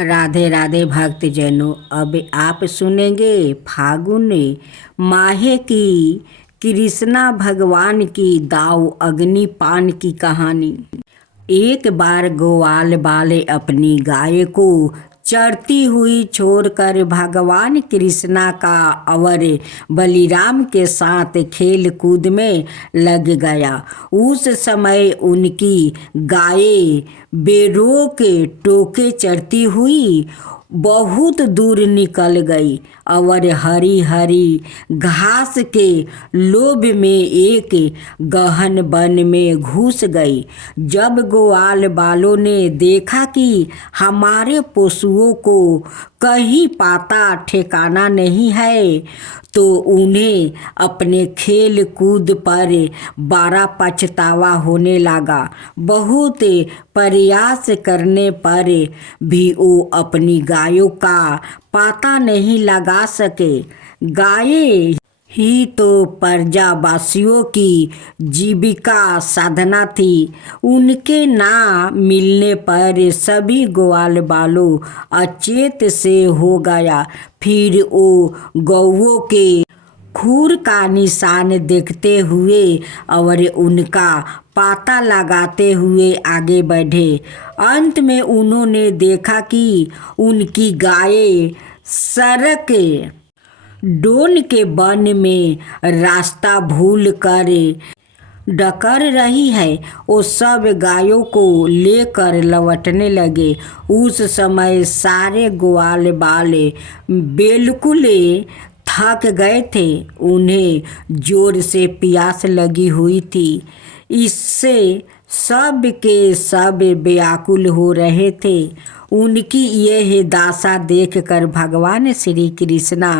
राधे राधे भक्तजनों। अब आप सुनेंगे फागुन माहे की कृष्णा भगवान की दाव अग्निपान की कहानी। एक बार ग्वाल वाले अपनी गाय को चरती हुई छोड़कर भगवान कृष्णा का और बलिराम के साथ खेल कूद में लग गया। उस समय उनकी गाय बेरोक टोके चरती हुई बहुत दूर निकल गई और हरी हरी घास के लोभ में एक गहन वन में घुस गई। जब ग्वाल वालों ने देखा कि हमारे पशुओं को कहीं पता ठिकाना नहीं है, तो उन्हें अपने खेल कूद पर बड़ा पछतावा होने लगा। बहुत प्रयास करने पर भी वो अपनी गायों का पता नहीं लगा सके। गायें ही तो प्रजावासियों की जीविका साधना थी। उनके ना मिलने पर सभी ग्वाल वालों अचेत से हो गया। फिर वो गौओं के खूर का निशान देखते हुए और उनका पता लगाते हुए आगे बढ़े। अंत में उन्होंने देखा कि उनकी गायें सड़क डोन के वन में रास्ता भूल कर डकर रही है। वो सब गायों को लेकर लौटने लगे। उस समय सारे ग्वाल वाले बिल्कुल थक गए थे। उन्हें जोर से प्यास लगी हुई थी। इससे सब के सब व्याकुल हो रहे थे। उनकी यह दशा देखकर भगवान श्री कृष्णा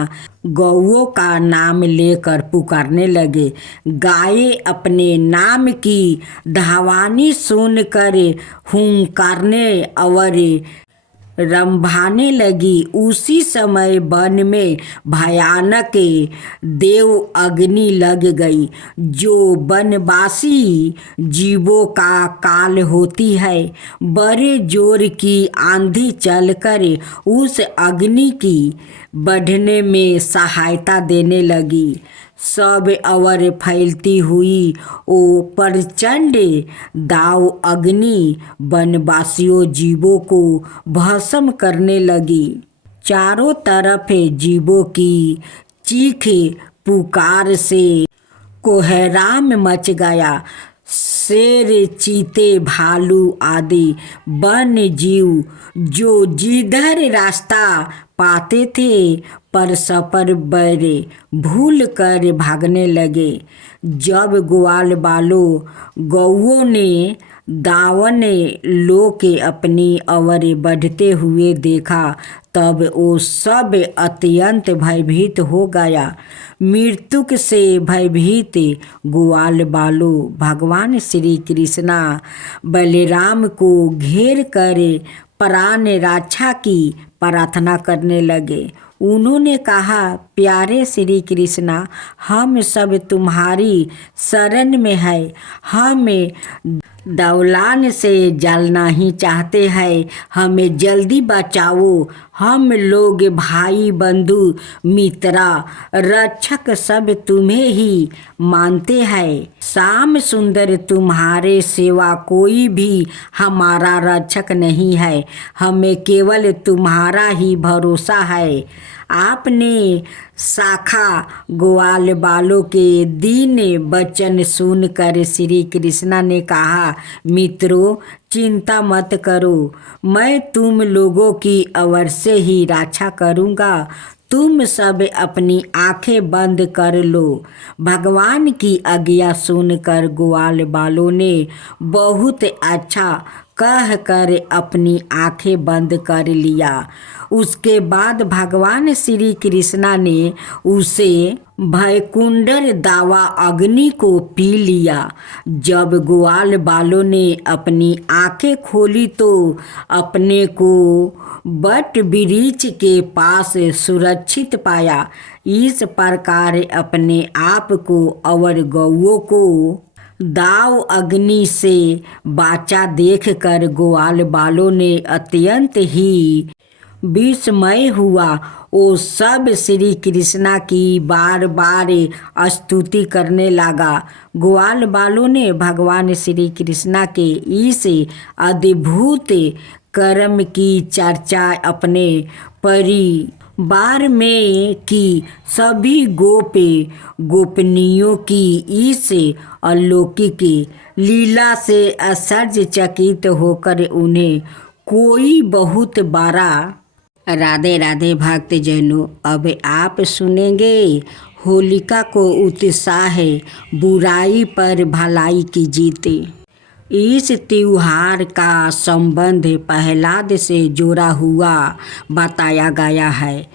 गौओं का नाम लेकर पुकारने लगे। गायें अपने नाम की ध्वनि सुनकर हुंकारने और रंभाने लगी। उसी समय वन में भयानक देव अग्नि लग गई, जो वनवासी जीवों का काल होती है। बड़े जोर की आंधी चलकर उस अग्नि की बढ़ने में सहायता देने लगी। सब और फैलती हुई वो प्रचंड दाव अग्नि वनवासियों जीवों को भस्म करने लगी। चारों तरफ जीवों की चीख पुकार से कोहराम मच गया। शेर, चीते, भालू आदि वन जीव जो जिधर रास्ता पाते थे परस्पर बड़े भूल कर भागने लगे। जब ग्वाल वालों गौओं ने दावन लो के अपनी ओर बढ़ते हुए देखा, तब वो सब अत्यंत भयभीत हो गया। मृत्यु से भयभीत ग्वाल वालों भगवान श्री कृष्णा बलराम को घेर कर प्राण रक्षा की प्रार्थना करने लगे। उन्होंने कहा, प्यारे श्री कृष्णा, हम सब तुम्हारी शरण में है। हम दौलान से जलना ही चाहते हैं। हमें जल्दी बचाओ। हम लोग भाई, बंधु, मित्रा, रक्षक सब तुम्हें ही मानते हैं। श्याम सुंदर तुम्हारे सिवा कोई भी हमारा रक्षक नहीं है। हमें केवल तुम्हारा ही भरोसा है। आपने शाखा ग्वाल वालों के दीन वचन सुनकर श्री कृष्णा ने कहा, मित्रों, चिंता मत करो। मैं तुम लोगों की अवश्य ही रक्षा करूँगा। तुम सब अपनी आंखें बंद कर लो। भगवान की आज्ञा सुनकर ग्वाल वालों ने बहुत अच्छा कहकर अपनी आंखें बंद कर लिया। उसके बाद भगवान श्री कृष्णा ने उसे भयकुंडर दावा अग्नि को पी लिया। जब ग्वाल वालों ने अपनी आंखें खोली तो अपने को बट वृक्ष के पास सुरक्षित पाया। इस प्रकार अपने आप को और गौओं को दाव अग्नि से बाचा देखकर ग्वाल वालों ने अत्यंत ही विस्मय हुआ। वो सब श्री कृष्णा की बार बार स्तुति करने लगा। ग्वाल बालों ने भगवान श्री कृष्णा के इस अद्भुत कर्म की चर्चा अपने परिवार में की। सभी गोपनियों की इस अलौकिक लीला से आश्चर्यचकित होकर उन्हें कोई बहुत बड़ा। राधे राधे भक्तजनों, अब आप सुनेंगे होलिका को उत्साह बुराई पर भलाई की जीत। इस त्योहार का संबंध प्रहलाद से जुड़ा हुआ बताया गया है।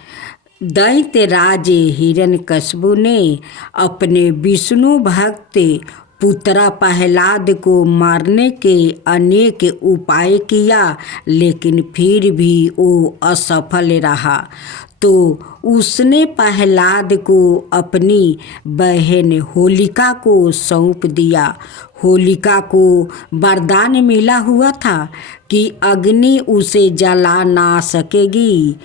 दैत्यराज हिरण्यकशिपु ने अपने विष्णु भक्त पुत्र प्रहलाद को मारने के अनेक उपाय किया, लेकिन फिर भी वो असफल रहा। तो उसने प्रहलाद को अपनी बहन होलिका को सौंप दिया। होलिका को वरदान मिला हुआ था कि अग्नि उसे जला ना सकेगी।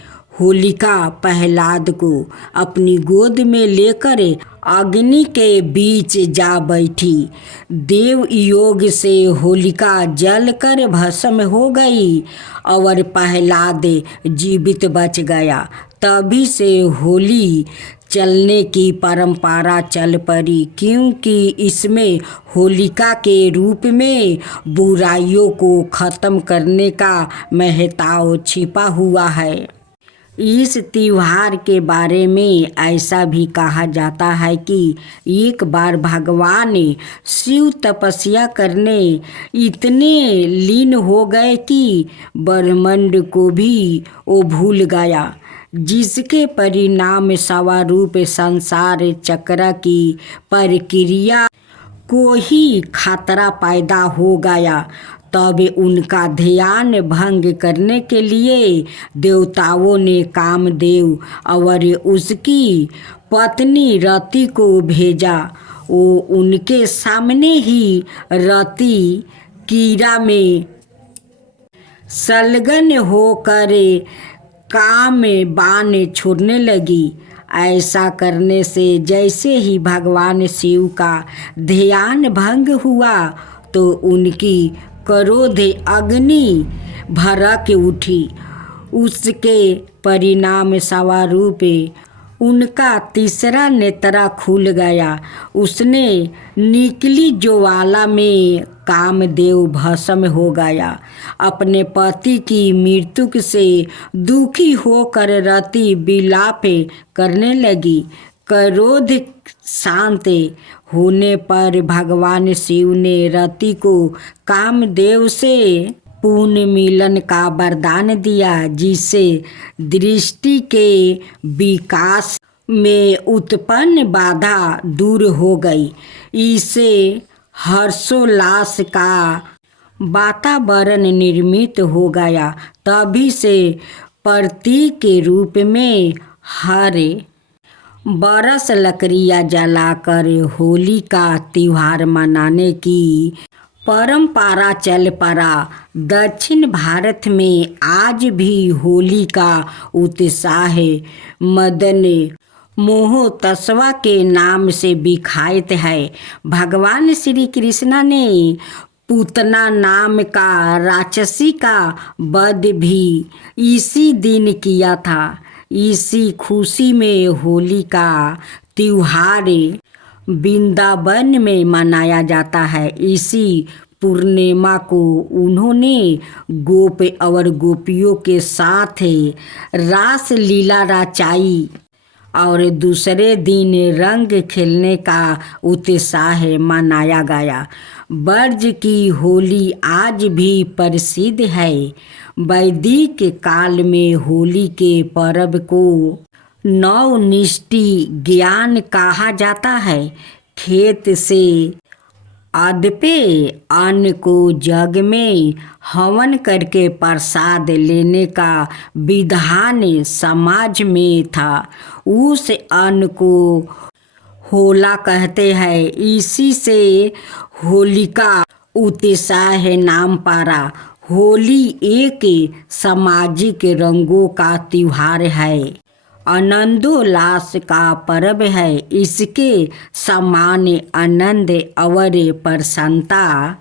होलिका प्रहलाद को अपनी गोद में लेकर अग्नि के बीच जा बैठी। देव योग से होलिका जलकर भस्म हो गई और प्रहलाद जीवित बच गया। तभी से होली चलने की परंपरा चल पड़ी, क्योंकि इसमें होलिका के रूप में बुराइयों को खत्म करने का महत्व छिपा हुआ है। इस त्योहार के बारे में ऐसा भी कहा जाता है कि एक बार भगवान शिव तपस्या करने इतने लीन हो गए कि ब्रह्मांड को भी वो भूल गया, जिसके परिणाम स्वरूप संसार चक्र की प्रक्रिया को ही खतरा पैदा हो गया। तब उनका ध्यान भंग करने के लिए देवताओं ने कामदेव और उसकी पत्नी रति को भेजा। वो उनके सामने ही रति कीड़ा में संलग्न होकर काम में बाण छोड़ने लगी। ऐसा करने से जैसे ही भगवान शिव का ध्यान भंग हुआ तो उनकी क्रोध अग्नि भड़क उठी। उसके परिणाम स्वरूप उनका तीसरा नेत्र खुल गया। उसने निकली ज्वाला में कामदेव भस्म हो गया। अपने पति की मृत्यु से दुखी होकर रति विलाप करने लगी। क्रोध शांत होने पर भगवान शिव ने रति को कामदेव से पुण्य मिलन का वरदान दिया, जिससे दृष्टि के विकास में उत्पन्न बाधा दूर हो गई। इससे हर्षोल्लास का वातावरण निर्मित हो गया। तभी से प्रतीक के रूप में हर बरस लकड़ियाँ जलाकर होली का त्योहार मनाने की परंपरा चल पड़ा। दक्षिण भारत में आज भी होली का उत्साह मदन मोहोत्सव के नाम से विख्यात है। भगवान श्री कृष्ण ने पूतना नाम का राक्षसी का वध भी इसी दिन किया था। इसी खुशी में होली का त्योहार वृंदावन में मनाया जाता है। इसी पूर्णिमा को उन्होंने गोप और गोपियों के साथ रास लीला रचाई और दूसरे दिन रंग खेलने का उत्साह मनाया गया। ब्रज की होली आज भी प्रसिद्ध है। वैदिक काल में होली के पर्व को नवनिष्ठि ज्ञान कहा जाता है। खेत से अदपे अन्न को जग में हवन करके प्रसाद लेने का विधान समाज में था। उस अन्न को होला कहते हैं। इसी से होलिका उत्साह नाम पारा। होली एक सामाजिक रंगों का त्योहार है, आनंदोल्लास का पर्व है। इसके समान आनंद और प्रसन्नता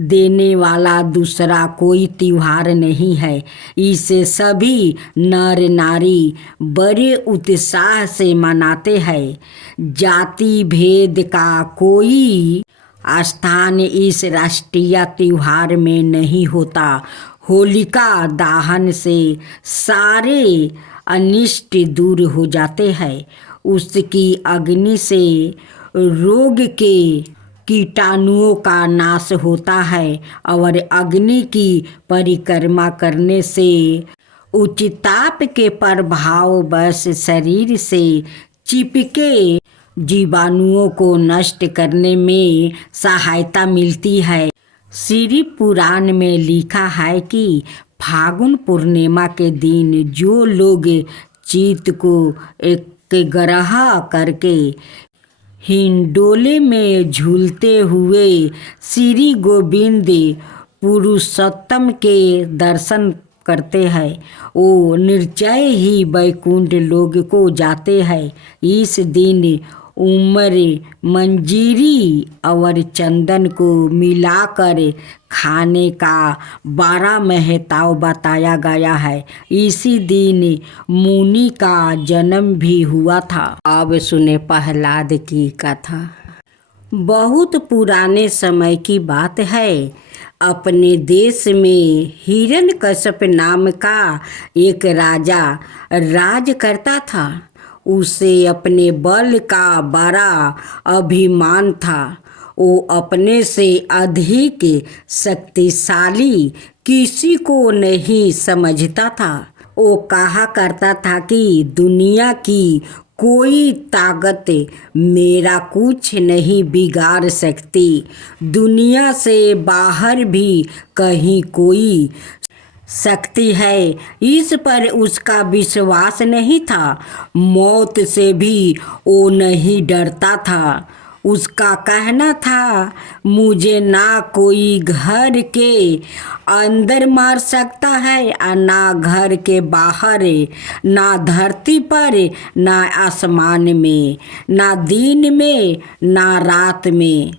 देने वाला दूसरा कोई त्योहार नहीं है। इसे सभी नर नारी बड़े उत्साह से मनाते हैं। जाति भेद का कोई स्थान इस राष्ट्रीय त्योहार में नहीं होता। होलिका दहन से सारे अनिष्ट दूर हो जाते हैं। उसकी अग्नि से रोग के कीटाणुओं का नाश होता है और अग्नि की परिक्रमा करने से उच्च ताप के प्रभाव बस शरीर से चिपके जीवाणुओं को नष्ट करने में सहायता मिलती है। श्री पुराण में लिखा है कि फागुन पूर्णिमा के दिन जो लोग चित्त को एकग्रह करके हिंडोले में झूलते हुए श्री गोविंद पुरुषोत्तम के दर्शन करते हैं, वो निश्चय ही वैकुंठ लोक को जाते हैं। इस दिन उमर मंजीरी और चंदन को मिलाकर खाने का 12 महत्व बताया गया है। इसी दिन मुनि का जन्म भी हुआ था। अब सुने प्रहलाद की कथा। बहुत पुराने समय की बात है। अपने देश में हिरण्यकश्यप नाम का एक राजा राज करता था। उसे अपने बल का बड़ा अभिमान था। वो अपने से अधिक शक्तिशाली किसी को नहीं समझता था। वो कहा करता था कि दुनिया की कोई ताकत मेरा कुछ नहीं बिगाड़ सकती। दुनिया से बाहर भी कहीं कोई शक्ति है, इस पर उसका विश्वास नहीं था। मौत से भी वो नहीं डरता था। उसका कहना था, मुझे ना कोई घर के अंदर मार सकता है और ना घर के बाहर, ना धरती पर, ना आसमान में, ना दिन में, ना रात में।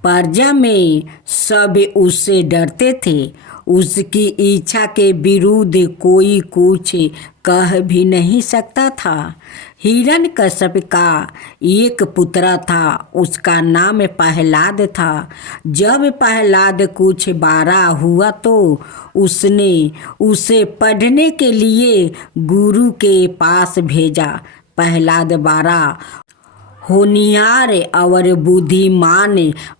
प्रजा में सब उससे डरते थे। उसकी इच्छा के विरुद्ध कोई कुछ कह भी नहीं सकता था। हिरण्यकश्यप का एक पुत्र था, उसका नाम प्रहलाद था। जब प्रहलाद कुछ बड़ा हुआ तो उसने उसे पढ़ने के लिए गुरु के पास भेजा। प्रहलाद बड़ा होनिहार और बुद्धिमान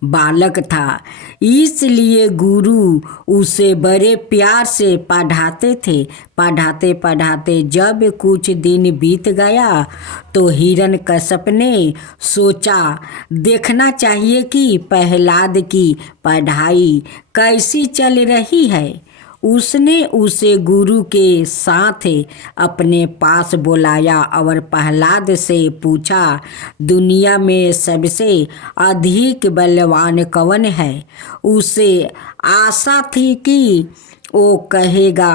बालक था, इसलिए गुरु उसे बड़े प्यार से पढ़ाते थे। पढ़ाते पढ़ाते जब कुछ दिन बीत गया तो हिरण्यकश्यप ने सोचा, देखना चाहिए कि प्रहलाद की पढ़ाई कैसी चल रही है। उसने उसे गुरु के साथ अपने पास बुलाया और प्रहलाद से पूछा, दुनिया में सबसे अधिक बलवान कौन है? उसे आशा थी कि वो कहेगा,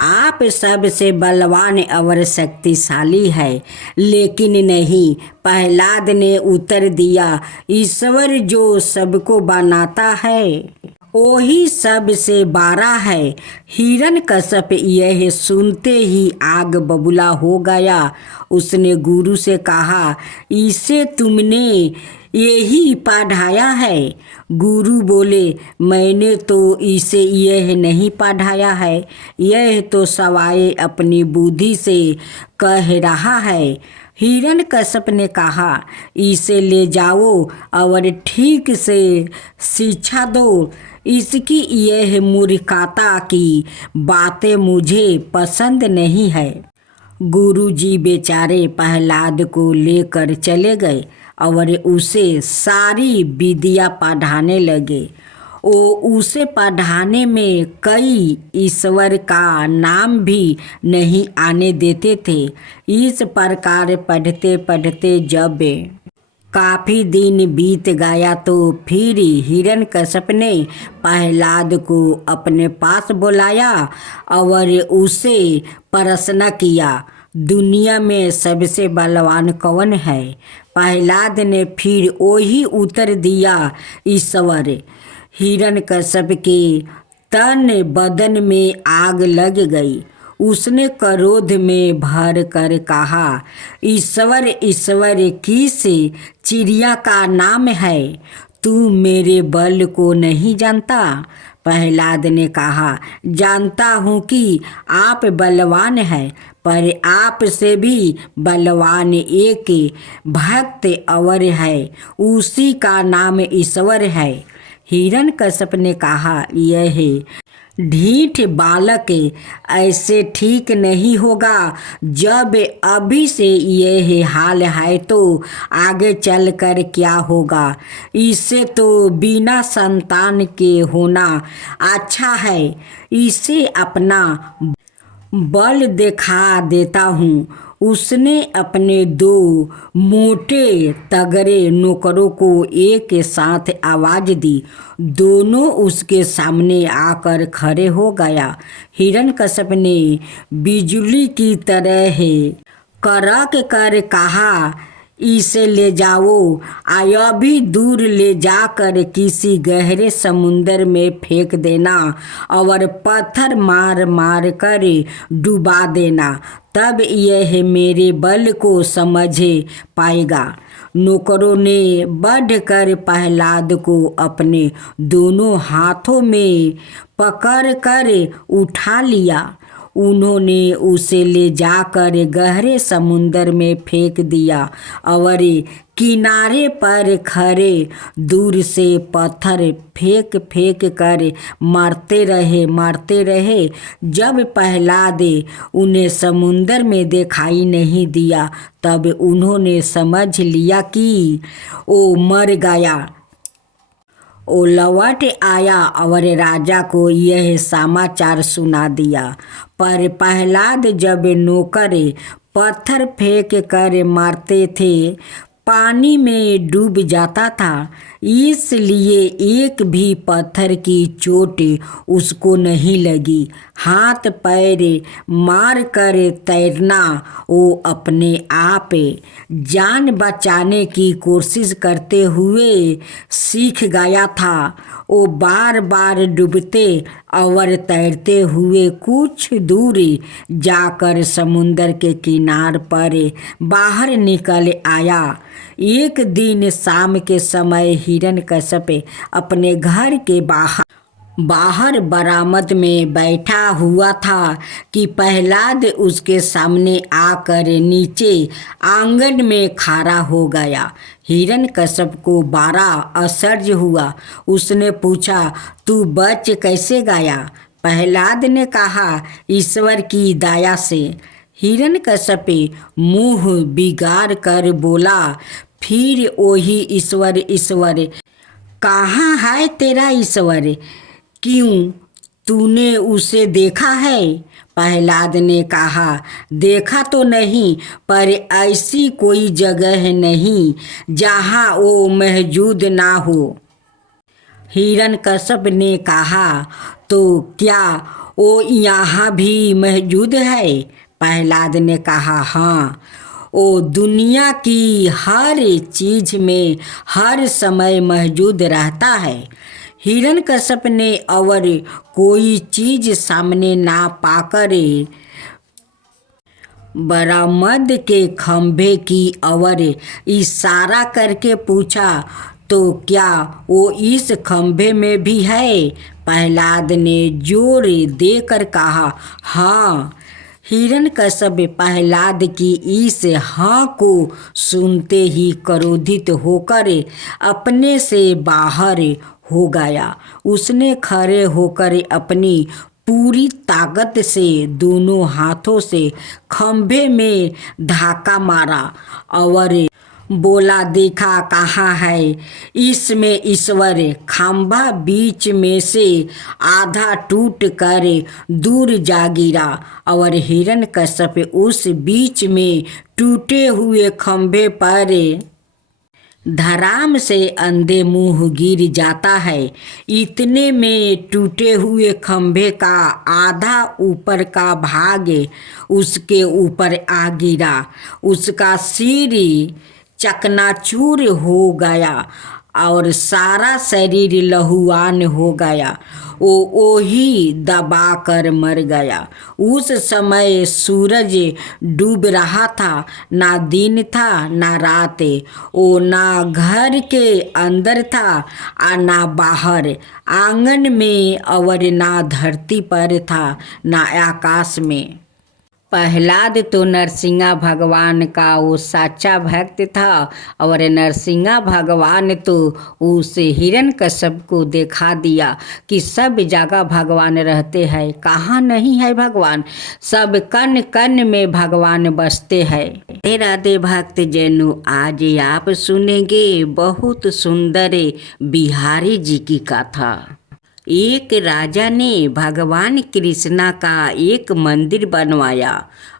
आप सबसे बलवान और शक्तिशाली है, लेकिन नहीं। प्रहलाद ने उत्तर दिया, ईश्वर जो सबको बनाता है वही सबसे बड़ा है। हिरण्यकश्यप यह सुनते ही आग बबूला हो गया। उसने गुरु से कहा, इसे तुमने यही पढ़ाया है? गुरु बोले, मैंने तो इसे यह नहीं पढ़ाया है, यह तो सवाए अपनी बुद्धि से कह रहा है। हिरण्यकश्यप ने कहा, इसे ले जाओ और ठीक से शिक्षा दो। इसकी यह मूर्खता की बातें मुझे पसंद नहीं है। गुरुजी बेचारे प्रहलाद को लेकर चले गए और उसे सारी विद्या पढ़ाने लगे। वो उसे पढ़ाने में कई ईश्वर का नाम भी नहीं आने देते थे। इस प्रकार पढ़ते पढ़ते जब काफी दिन बीत गया तो फिर हिरण्यकश्यप ने प्रहलाद को अपने पास बुलाया और उसे प्रश्न किया, दुनिया में सबसे बलवान कौन है? प्रहलाद ने फिर वही उत्तर दिया, ईश्वर। हिरण्यकश्यप के तन बदन में आग लग गई। उसने क्रोध में भर कर कहा, ईश्वर ईश्वर किस चिड़िया का नाम है? तू मेरे बल को नहीं जानता? प्रहलाद ने कहा, जानता हूँ कि आप बलवान हैं, पर आप से भी बलवान एक भक्त और है, उसी का नाम ईश्वर है। हिरण्यकश्यप ने कहा, यह ढीठ बालक, ऐसे ठीक नहीं होगा। जब अभी से यह हाल है तो आगे चलकर क्या होगा? इससे तो बिना संतान के होना अच्छा है। इसे अपना बल दिखा देता हूँ। उसने अपने 2 मोटे तगड़े नौकरों को एक साथ आवाज दी। दोनों उसके सामने आकर खड़े हो गया। हिरण्यकश्यप ने बिजली की तरह कड़क कर कहा, इसे ले जाओ, अभी दूर ले जाकर किसी गहरे समुद्र में फेंक देना और पत्थर मार मार कर डुबा देना, तब यह मेरे बल को समझ पाएगा। नौकरों ने बढ़कर प्रहलाद को अपने दोनों हाथों में पकड़कर उठा लिया। उन्होंने उसे ले जाकर गहरे समुद्र में फेंक दिया और किनारे पर खड़े दूर से पत्थर फेंक फेंक कर मारते रहे। जब प्रहलाद उन्हें समुद्र में दिखाई नहीं दिया तब उन्होंने समझ लिया कि वो मर गया। वो लौट आया और राजा को यह समाचार सुना दिया। पर प्रहलाद जब नौकर पत्थर फेंक कर मारते थे, पानी में डूब जाता था, इसलिए एक भी पत्थर की चोट उसको नहीं लगी। हाथ पैर मार कर तैरना वो अपने आप जान बचाने की कोशिश करते हुए सीख गया था। वो बार बार डूबते और तैरते हुए कुछ दूर जाकर समुद्र के किनारे पर बाहर निकल आया। एक दिन शाम के समय हिरण्यकश्यप अपने घर के बाहर बरामद में बैठा हुआ था कि प्रहलाद उसके सामने आकर नीचे आंगन में खड़ा हो गया। हिरण्यकश्यप को बड़ा आश्चर्य हुआ। उसने पूछा, तू बच कैसे गया? प्रहलाद ने कहा, ईश्वर की दया से। हिरण्यकश्यप मुंह बिगाड़ कर बोला, फिर वही ईश्वर ईश्वर, कहाँ है तेरा ईश्वर? क्यों, तूने उसे देखा है? प्रहलाद ने कहा, देखा तो नहीं, पर ऐसी कोई जगह नहीं जहाँ वो मौजूद ना हो। हिरण्यकश्यप ने कहा, तो क्या वो यहाँ भी मौजूद है? प्रहलाद ने कहा, हाँ, वो दुनिया की हर चीज में हर समय मौजूद रहता है। हिरण्यकश्यप ने और कोई चीज सामने ना पाकर बरामद के खंभे की ओर इशारा करके पूछा, तो क्या वो इस खंभे में भी है? प्रहलाद ने जोर देकर कहा, हाँ। हिरण्यकश्यप प्रहलाद की इस हाँ को सुनते ही क्रोधित होकर अपने से बाहर हो गया। उसने खड़े होकर अपनी पूरी ताकत से दोनों हाथों से खंभे में धक्का मारा और बोला, देखा कहाँ है इसमें ईश्वर? खंभा बीच में से आधा टूट कर दूर जा गिरा और हिरण्यकश्यप उस बीच में टूटे हुए खंभे पर धराम से अंधे मुंह गिर जाता है। इतने में टूटे हुए खंभे का आधा ऊपर का भाग उसके ऊपर आ गिरा। उसका सिर चकनाचूर हो गया और सारा शरीर लहूआन हो गया। वो ही दबा कर मर गया। उस समय सूरज डूब रहा था। ना दिन था ना रात। वो ना घर के अंदर था और ना बाहर, आंगन में और ना धरती पर था ना आकाश में। प्रहलाद तो नरसिंह भगवान का वो साचा भक्त था और नरसिंह भगवान तो उस हिरण्यकश्यप को दिखा दिया कि सब जगह भगवान रहते हैं, कहाँ नहीं है भगवान, सब कण कण में भगवान बसते हैं। राधे राधे भक्त जनों, आज आप सुनेंगे बहुत सुंदर बिहारी जी की कथा। एक राजा ने भगवान कृष्णा का एक मंदिर बनवाया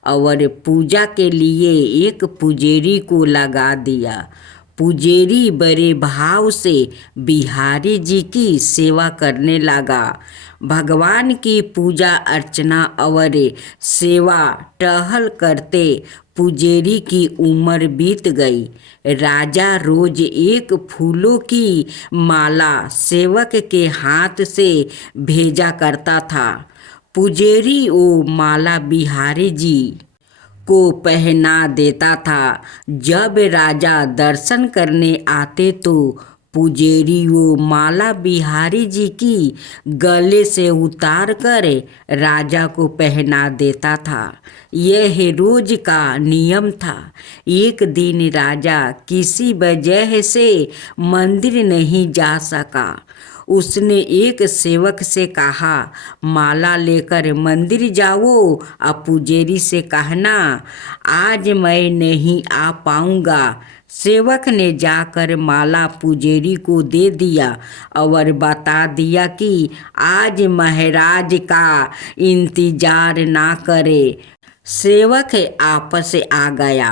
और पूजा के लिए एक पुजेरी को लगा दिया। पुजेरी बड़े भाव से बिहारी जी की सेवा करने लगा। भगवान की पूजा अर्चना और सेवा टहल करते पुजेरी की उम्र बीत गई। राजा रोज एक फूलों की माला सेवक के हाथ से भेजा करता था। पुजेरी वो माला बिहारी जी को पहना देता था। जब राजा दर्शन करने आते तो पुजेरी वो माला बिहारी जी की गले से उतार कर राजा को पहना देता था। यह रोज का नियम था। एक दिन राजा किसी वजह से मंदिर नहीं जा सका। उसने एक सेवक से कहा, माला लेकर मंदिर जाओ और पुजेरी से कहना आज मैं नहीं आ पाऊँगा। सेवक ने जाकर माला पुजेरी को दे दिया और बता दिया कि आज महाराज का इंतजार ना करे। सेवक आपस आ गया।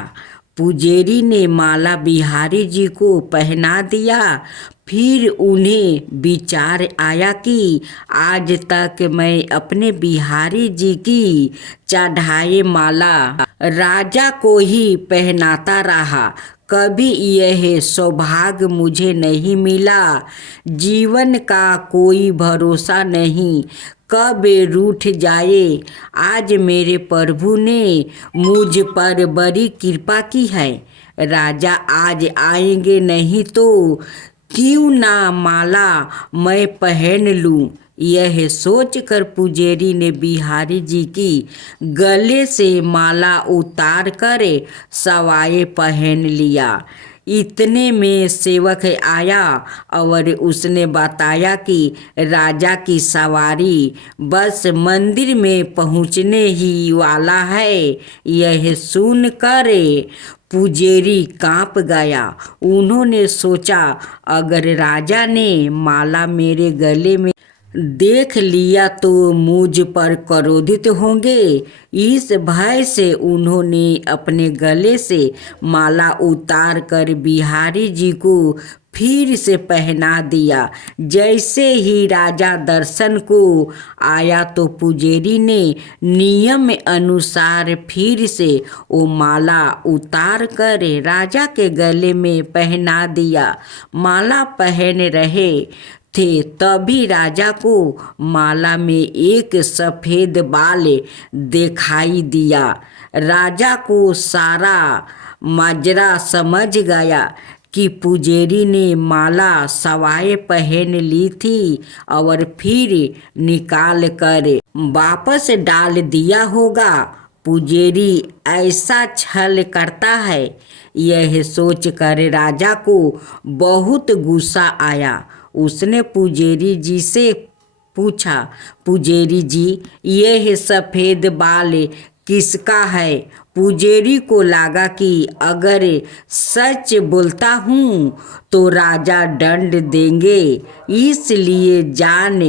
पुजेरी ने माला बिहारी जी को पहना दिया। फिर उन्हें विचार आया कि आज तक मैं अपने बिहारी जी की चढ़ाए माला राजा को ही पहनाता रहा, कभी यह सौभाग्य मुझे नहीं मिला। जीवन का कोई भरोसा नहीं, कब रूठ जाए। आज मेरे प्रभु ने मुझ पर बड़ी कृपा की है। राजा आज आएंगे नहीं तो क्यों ना माला मैं पहन लूं। यह सोचकर पुजेरी ने बिहारी जी की गले से माला उतार कर सवाए पहन लिया। इतने में सेवक आया और उसने बताया कि राजा की सवारी बस मंदिर में पहुंचने ही वाला है। यह सुनकर पुजेरी कांप गया। उन्होंने सोचा अगर राजा ने माला मेरे गले में देख लिया तो मुझ पर क्रोधित होंगे। इस भय से उन्होंने अपने गले से माला उतार कर बिहारी जी को फिर से पहना दिया। जैसे ही राजा दर्शन को आया तो पुजेरी ने नियम अनुसार फिर से वो माला उतार कर राजा के गले में पहना दिया। माला पहन रहे थे तभी राजा को माला में एक सफ़ेद बाल दिखाई दिया। राजा को सारा माजरा समझ गया कि पुजेरी ने माला सवाए पहन ली थी और फिर निकाल कर वापस डाल दिया होगा। पुजेरी ऐसा छल करता है। यह सोचकर राजा को बहुत गुस्सा आया। उसने पुजेरी जी से पूछा, पुजेरी जी यह सफ़ेद बाल किसका है? पुजेरी को लगा कि अगर सच बोलता हूँ तो राजा दंड देंगे, इसलिए जान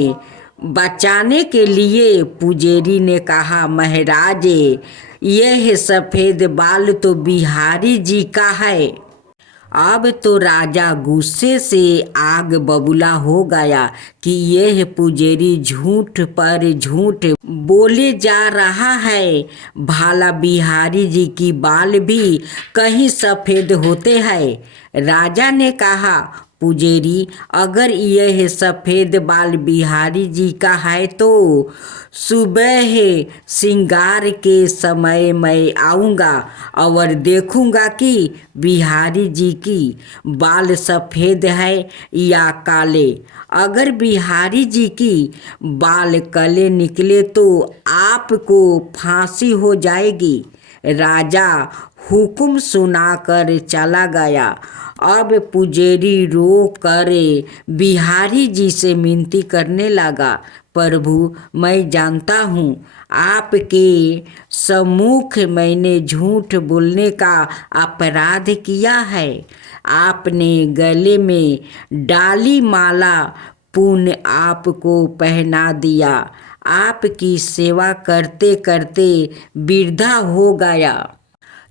बचाने के लिए पुजेरी ने कहा, महाराज यह सफ़ेद बाल तो बिहारी जी का है। अब तो राजा गुस्से से आग बबूला हो गया कि यह पुजारी झूठ पर झूठ बोले जा रहा है। भाला बिहारी जी की बाल भी कहीं सफ़ेद होते हैं। राजा ने कहा, पुजारी, अगर यह सफ़ेद बाल बिहारी जी का है तो सुबह श्रृंगार के समय मैं आऊँगा और देखूँगा कि बिहारी जी की बाल सफ़ेद है या काले। अगर बिहारी जी की बाल काले निकले तो आपको फांसी हो जाएगी। राजा हुक्म सुनाकर चला गया। अब पुजारी रो कर बिहारी जी से विनती करने लगा, प्रभु, मैं जानता हूँ आपके सम्मुख मैंने झूठ बोलने का अपराध किया है। आपने गले में डाली माला पुण्य आपको पहना दिया। आपकी सेवा करते करते वृद्धा हो गया।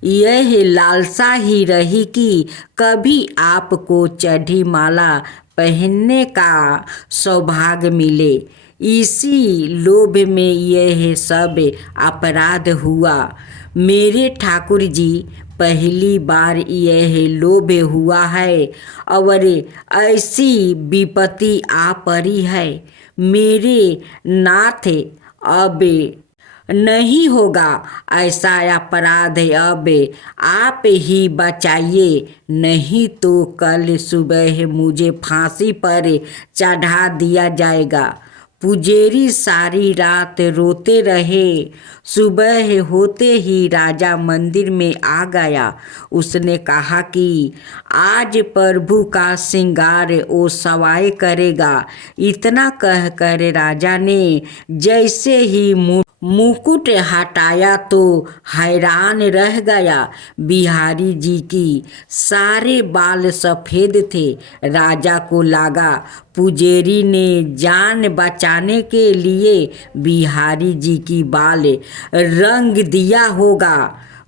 यह लालसा ही रही कि कभी आपको चढ़ी माला पहनने का सौभाग्य मिले। इसी लोभ में यह सब अपराध हुआ। मेरे ठाकुर जी, पहली बार यह लोभ हुआ है और ऐसी विपत्ति आ पड़ी है। मेरे नाथ, अब नहीं होगा ऐसा अपराध। अब आप ही बचाइए, नहीं तो कल सुबह मुझे फांसी पर चढ़ा दिया जाएगा। पुजारी सारी रात रोते रहे। सुबह होते ही राजा मंदिर में आ गया। उसने कहा कि आज प्रभु का श्रृंगार ओ सवाई करेगा। इतना कहकर राजा ने जैसे ही मुकुट हटाया तो हैरान रह गया। बिहारी जी की सारे बाल सफ़ेद थे। राजा को लगा पुजारी ने जान बचाने के लिए बिहारी जी की बाल रंग दिया होगा।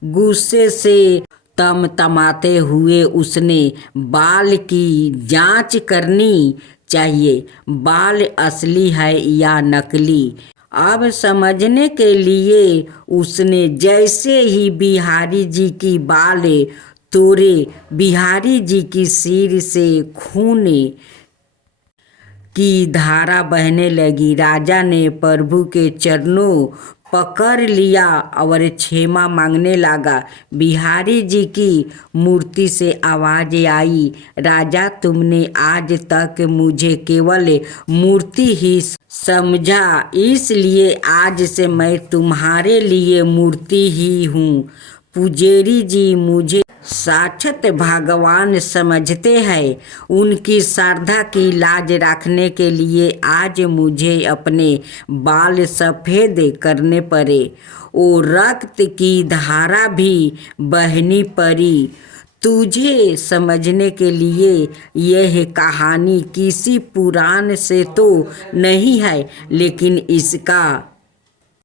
गुस्से से तमतमाते हुए उसने बाल की जांच करनी चाहिए, बाल असली है या नकली। अब समझने के लिए उसने जैसे ही बिहारी जी की बाल तोड़े, बिहारी जी की सिर से खून की धारा बहने लगी। राजा ने प्रभु के चरणों पकड़ लिया और क्षमा मांगने लगा। बिहारी जी की मूर्ति से आवाज़ आई, राजा, तुमने आज तक मुझे केवल मूर्ति ही समझा, इसलिए आज से मैं तुम्हारे लिए मूर्ति ही हूँ। पुजारी जी मुझे साक्षात भगवान समझते हैं। उनकी श्रद्धा की लाज रखने के लिए आज मुझे अपने बाल सफ़ेद करने पड़े। वो रक्त की धारा भी बहनी पड़ी। तुझे समझने के लिए यह कहानी किसी पुराण से तो नहीं है, लेकिन इसका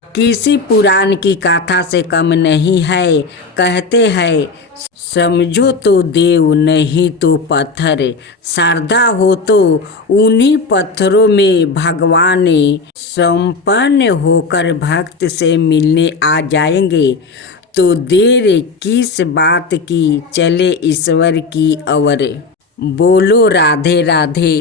किसी पुराण की कथा से कम नहीं है। कहते हैं, समझो तो देव, नहीं तो पत्थर। श्रद्धा हो तो उन्हीं पत्थरों में भगवान संपन्न होकर भक्त से मिलने आ जाएंगे। तो देर किस बात की, चले ईश्वर की ओर। बोलो राधे राधे।